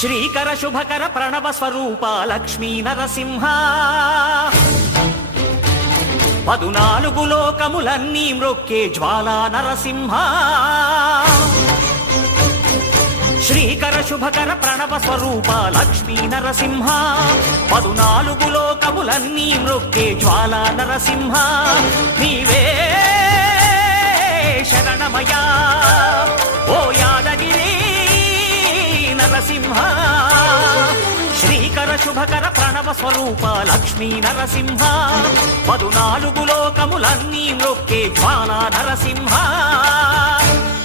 శ్రీకర శుభకర ప్రణవ స్వరూప లక్ష్మీ నరసింహ 14 లోకములన్నీ మ్రొక్కే జ్వాలా నరసింహ శ్రీకర శుభకర ప్రణవ స్వరూప లక్ష్మీ నరసింహ 14 లోకములన్నీ మ్రొక్కే జ్వాలా నరసింహ నీవే శరణమయా ఓ యాదగిరి నరసింహ శ్రీకర శుభకర ప్రణవ స్వరూప లక్ష్మీ నరసింహ 14 లోకములన్నీ మ్రొక్కే జ్వాలా నరసింహ